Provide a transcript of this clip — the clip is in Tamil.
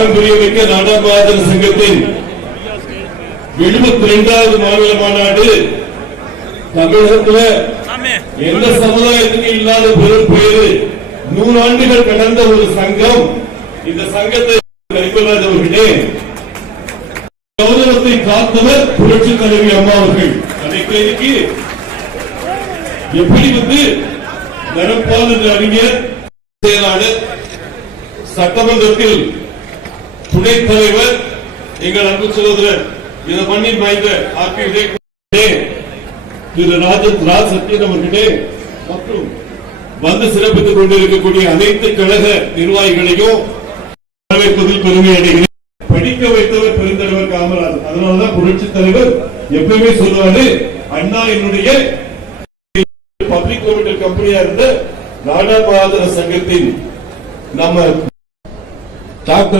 பாரம்பரியமிக்க நாடாளுமன்ற சங்கத்தின் 72வது மாநில மாநாடு தமிழகத்தில் எந்த சமுதாயத்துக்கு இல்லாத பெரும் பெயர் 100 ஆண்டுகள் கடந்த ஒரு சங்கம். இந்த சங்கத்தை கரிமராஜ் அவர்களே கௌரவத்தை காத்தவர் புரட்சி தலைவி அம்மா அவர்கள். அன்றைக்கு எப்படி நடப்பாளர் அறிஞர் செயலாளர் சட்டமன்றத்தில் துணைத் தலைவர் எங்கள் அன்பு சகோதரர் இதை பண்ணி வாய்ந்த திரு ராஜ் சத்யன் அவர்களே மற்றும் வந்து சிறப்பித்துக் கொண்டிருக்கக்கூடிய அனைத்து கழக நிர்வாகிகளையும் வரவேற்பதில் பெருமை அடைகிறேன். படிக்க வைத்தவர் பெருந்தலைவர் காமராஜர். அதனாலதான் புரட்சி தலைவர் எப்பவுமே சொல்லுவாரு, அண்ணா என்னுடைய பப்ளிக் லிமிடெட் கம்பெனியா இருந்த நாடாளுமன்ற சங்கத்தின் நம்ம டாக்டர்